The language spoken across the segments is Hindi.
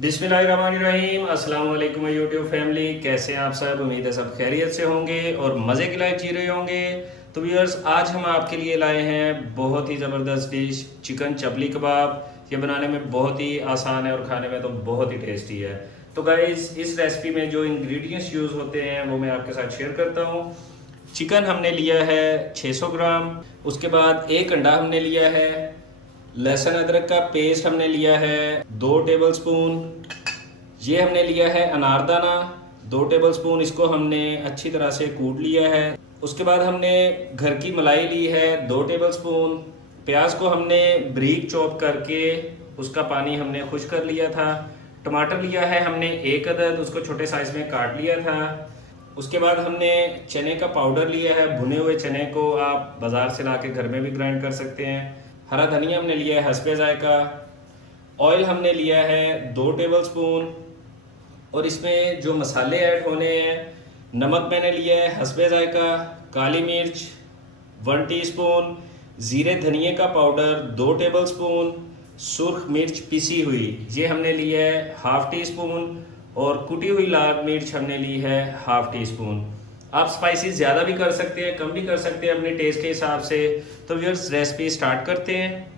बिस्मिल्लाहिर्रहमानिर्रहीम। अस्सलाम वालेकुम यूट्यूब फैमिली, कैसे हैं आप सब। उम्मीद है सब खैरियत से होंगे और मज़े की लाइफ जी रहे होंगे। तो व्यूअर्स, आज हम आपके लिए लाए हैं बहुत ही ज़बरदस्त डिश, चिकन चपली कबाब। ये बनाने में बहुत ही आसान है और खाने में तो बहुत ही टेस्टी है। तो गाइस, इस रेसिपी में जो इंग्रेडिएंट्स यूज़ होते हैं वो मैं आपके साथ शेयर करता हूँ। चिकन हमने लिया है 600 ग्राम। उसके बाद एक अंडा हमने लिया है। लहसुन अदरक का पेस्ट हमने लिया है 2 टेबलस्पून। ये हमने लिया है अनारदाना 2 टेबलस्पून, इसको हमने अच्छी तरह से कूट लिया है। उसके बाद हमने घर की मलाई ली है 2 टेबलस्पून। प्याज को हमने ब्रीक चॉप करके उसका पानी हमने खुश कर लिया था। टमाटर लिया है हमने 1 अदद, उसको छोटे साइज में काट लिया था। उसके बाद हमने चने का पाउडर लिया है, भुने हुए चने को आप बाज़ार से ला के घर में भी ग्राइंड कर सकते हैं। हरा धनिया हमने लिया है हस्बे जायका। ऑयल हमने लिया है 2 टेबलस्पून। और इसमें जो मसाले ऐड होने हैं, नमक मैंने लिया है हस्बे जायका, काली मिर्च 1 टीस्पून, ज़ीरे धनिए का पाउडर 2 टेबलस्पून, सुर्ख मिर्च पिसी हुई ये हमने लिया है 1/2 टीस्पून, और कुटी हुई लाल मिर्च हमने ली है 1/2 टीस्पून। आप स्पाइसेस ज़्यादा भी कर सकते हैं, कम भी कर सकते हैं अपने टेस्ट के हिसाब से। तो व्यूअर्स, रेसिपी स्टार्ट करते हैं।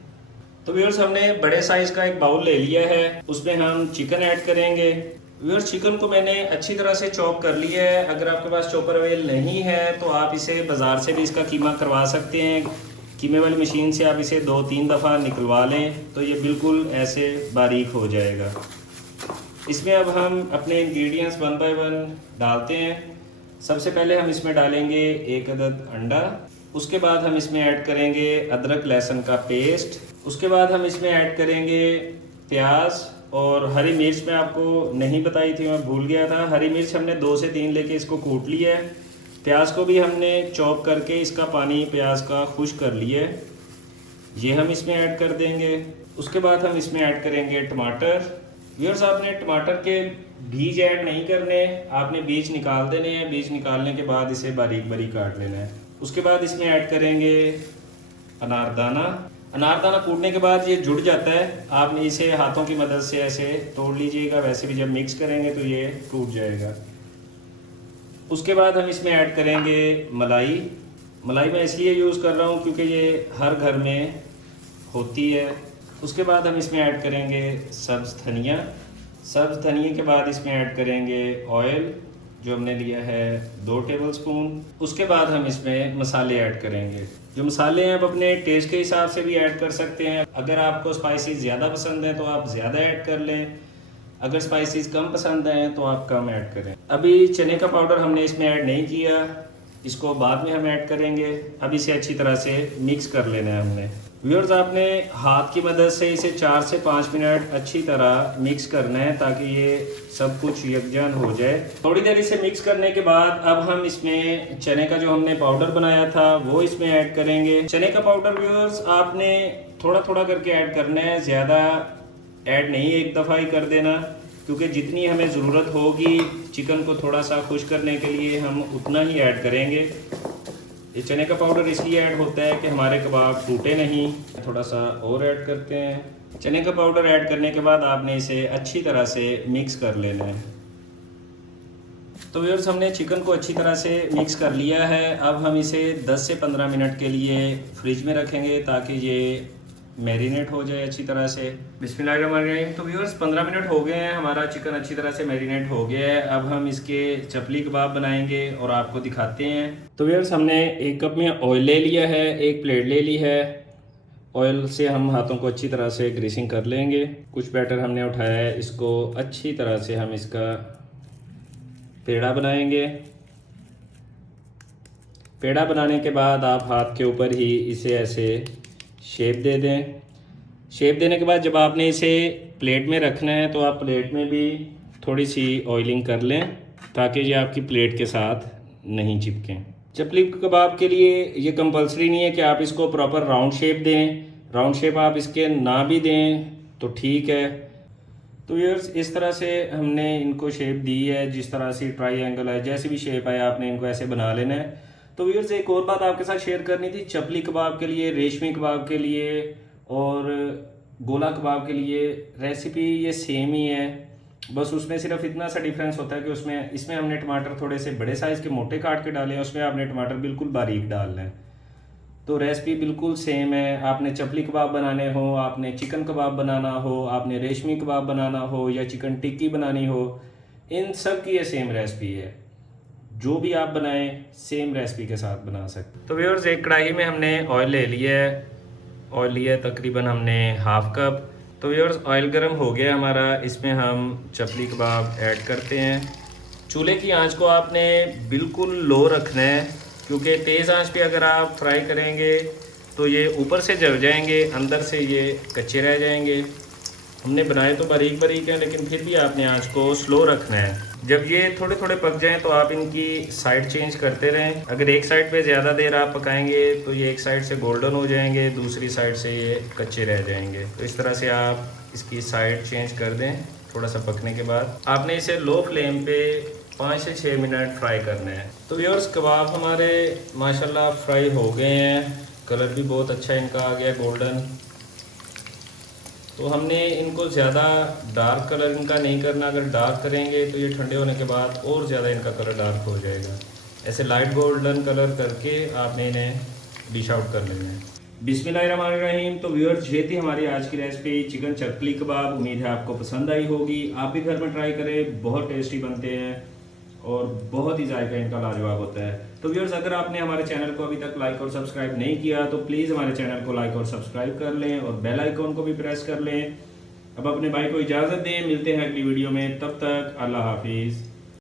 तो व्यूअर्स, हमने बड़े साइज़ का एक बाउल ले लिया है, उसमें हम चिकन ऐड करेंगे। व्यूअर्स, चिकन को मैंने अच्छी तरह से चॉप कर लिया है। अगर आपके पास चॉपर अवेल नहीं है तो आप इसे बाज़ार से भी इसका कीमा करवा सकते हैं। कीमे वाली मशीन से आप इसे 2-3 दफ़ा निकलवा लें तो ये बिल्कुल ऐसे बारीक हो जाएगा। इसमें अब हम अपने इंग्रेडिएंट्स 1 बाय 1 डालते हैं। सबसे पहले हम इसमें डालेंगे 1 अदद अंडा। उसके बाद हम इसमें ऐड करेंगे अदरक लहसुन का पेस्ट। उसके बाद हम इसमें ऐड करेंगे प्याज और हरी मिर्च। मैं आपको नहीं बताई थी, मैं भूल गया था। हरी मिर्च हमने 2 से 3 लेके इसको कूट लिया है। प्याज को भी हमने चॉप करके इसका पानी प्याज का खुश कर लिया है, ये हम इसमें ऐड कर देंगे। उसके बाद हम इसमें ऐड करेंगे टमाटर। व्यूअर्स, आपने टमाटर के बीज ऐड नहीं करने, आपने बीज निकाल देने हैं। बीज निकालने के बाद इसे बारीक बारीक काट लेना है। उसके बाद इसमें ऐड करेंगे अनारदाना। अनारदाना कूटने के बाद ये जुड़ जाता है, आपने इसे हाथों की मदद से ऐसे तोड़ लीजिएगा। वैसे भी जब मिक्स करेंगे तो ये टूट जाएगा। उसके बाद हम इसमें ऐड करेंगे मलाई। मलाई मैं इसलिए यूज़ कर रहा हूँ क्योंकि ये हर घर में होती है। उसके बाद हम इसमें ऐड करेंगे सब्ज़ धनिया। सब्ज़ धनिया के बाद इसमें ऐड करेंगे ऑयल, जो हमने लिया है 2 टेबलस्पून। उसके बाद हम इसमें मसाले ऐड करेंगे। जो मसाले हैं आप अपने टेस्ट के हिसाब से भी ऐड कर सकते हैं। अगर आपको स्पाइसेस ज़्यादा पसंद है तो आप ज़्यादा ऐड कर लें, अगर स्पाइसेस कम पसंद हैं तो आप कम ऐड करें। अभी चने का पाउडर हमने इसमें ऐड नहीं किया, इसको बाद में हम ऐड करेंगे। अब इसे अच्छी तरह से मिक्स कर लेना है हमने। व्यूअर्स, आपने हाथ की मदद से इसे 4 से 5 मिनट अच्छी तरह मिक्स करना है ताकि ये सब कुछ यकजान हो जाए। थोड़ी देर इसे मिक्स करने के बाद अब हम इसमें चने का जो हमने पाउडर बनाया था वो इसमें ऐड करेंगे। चने का पाउडर व्यूअर्स आपने थोड़ा थोड़ा करके ऐड करना है, ज़्यादा ऐड नहीं एक दफ़ा ही कर देना, क्योंकि जितनी हमें ज़रूरत होगी चिकन को थोड़ा सा खुश करने के लिए हम उतना ही ऐड करेंगे। ये चने का पाउडर इसलिए ऐड होता है कि हमारे कबाब टूटे नहीं। थोड़ा सा और ऐड करते हैं। चने का पाउडर ऐड करने के बाद आपने इसे अच्छी तरह से मिक्स कर लेना है। तो व्यूअर्स, हमने चिकन को अच्छी तरह से मिक्स कर लिया है। अब हम इसे 10 से 15 मिनट के लिए फ्रिज में रखेंगे ताकि ये मैरिनेट हो जाए अच्छी तरह से। बिस्मिल्लाहिर्रहमानिर्रहीम। तो व्यूअर्स, 15 मिनट हो गए हैं, हमारा चिकन अच्छी तरह से मैरिनेट हो गया है। अब हम इसके चपली कबाब बनाएंगे और आपको दिखाते हैं। तो व्यूअर्स, हमने 1 कप में ऑयल ले लिया है, एक प्लेट ले ली है। ऑयल से हम हाथों को अच्छी तरह से ग्रीसिंग कर लेंगे। कुछ बैटर हमने उठाया है, इसको अच्छी तरह से हम इसका पेड़ा बनाएंगे। पेड़ा बनाने के बाद आप हाथ के ऊपर ही इसे ऐसे शेप दे दें। शेप देने के बाद जब आपने इसे प्लेट में रखना है तो आप प्लेट में भी थोड़ी सी ऑयलिंग कर लें ताकि ये आपकी प्लेट के साथ नहीं चिपकें। चपली कबाब के लिए ये कंपलसरी नहीं है कि आप इसको प्रॉपर राउंड शेप दें। राउंड शेप आप इसके ना भी दें तो ठीक है। तो व्यूअर्स, इस तरह से हमने इनको शेप दी है, जिस तरह से ट्रायंगल है, जैसी भी शेप है आपने इनको ऐसे बना लेना है। तो व्यूअर्स, एक और बात आपके साथ शेयर करनी थी। चपली कबाब के लिए, रेशमी कबाब के लिए और गोला कबाब के लिए रेसिपी ये सेम ही है। बस उसमें सिर्फ इतना सा डिफरेंस होता है कि इसमें हमने टमाटर थोड़े से बड़े साइज़ के मोटे काट के डाले हैं, उसमें आपने टमाटर बिल्कुल बारीक डालना है। तो रेसिपी बिल्कुल सेम है। आपने चपली कबाब बनाने हो, आपने चिकन कबाब बनाना हो, आपने रेशमी कबाब बनाना हो या चिकन टिक्की बनानी हो, इन सब की ये सेम रेसिपी है। जो भी आप बनाएं सेम रेसिपी के साथ बना सकते। तो व्यूअर्स, एक कढ़ाई में हमने ऑयल ले लिया है। ऑयल लिया है तकरीबन हमने हाफ कप। तो व्यूअर्स, ऑयल गर्म हो गया हमारा, इसमें हम चपली कबाब ऐड करते हैं। चूल्हे की आंच को आपने बिल्कुल लो रखना है, क्योंकि तेज़ आंच पे अगर आप फ्राई करेंगे तो ये ऊपर से जल जाएंगे, अंदर से ये कच्चे रह जाएंगे। हमने बनाए तो बारीक बारीक हैं, लेकिन फिर भी आपने आंच को स्लो रखना है। जब ये थोड़े थोड़े पक जाएं तो आप इनकी साइड चेंज करते रहें। अगर एक साइड पे ज़्यादा देर आप पकाएंगे तो ये एक साइड से गोल्डन हो जाएंगे, दूसरी साइड से ये कच्चे रह जाएंगे। तो इस तरह से आप इसकी साइड चेंज कर दें। थोड़ा सा पकने के बाद आपने इसे लो फ्लेम पे 5 से 6 मिनट फ्राई करना है। तो व्यूअर्स, कबाब हमारे माशाल्लाह फ्राई हो गए हैं। कलर भी बहुत अच्छा इनका आ गया, गोल्डन। तो हमने इनको ज़्यादा डार्क कलर इनका नहीं करना। अगर डार्क करेंगे तो ये ठंडे होने के बाद और ज़्यादा इनका कलर डार्क हो जाएगा। ऐसे लाइट गोल्डन कलर करके आपने इन्हें डिश आउट कर लेना है। बिस्मिल्लाहिर्रहमानिर्रहीम। तो व्यूअर्स, ये थी हमारी आज की रेसिपी चिकन चपली कबाब। उम्मीद है आपको पसंद आई होगी। आप भी घर में ट्राई करें, बहुत टेस्टी बनते हैं और बहुत ही जायका इनका लाजवाब होता है। तो व्यूअर्स, अगर आपने हमारे चैनल को अभी तक लाइक और सब्सक्राइब नहीं किया तो प्लीज़ हमारे चैनल को लाइक और सब्सक्राइब कर लें और बेल आइकॉन को भी प्रेस कर लें। अब अपने भाई को इजाज़त दें, मिलते हैं अगली वीडियो में। तब तक अल्लाह हाफिज़।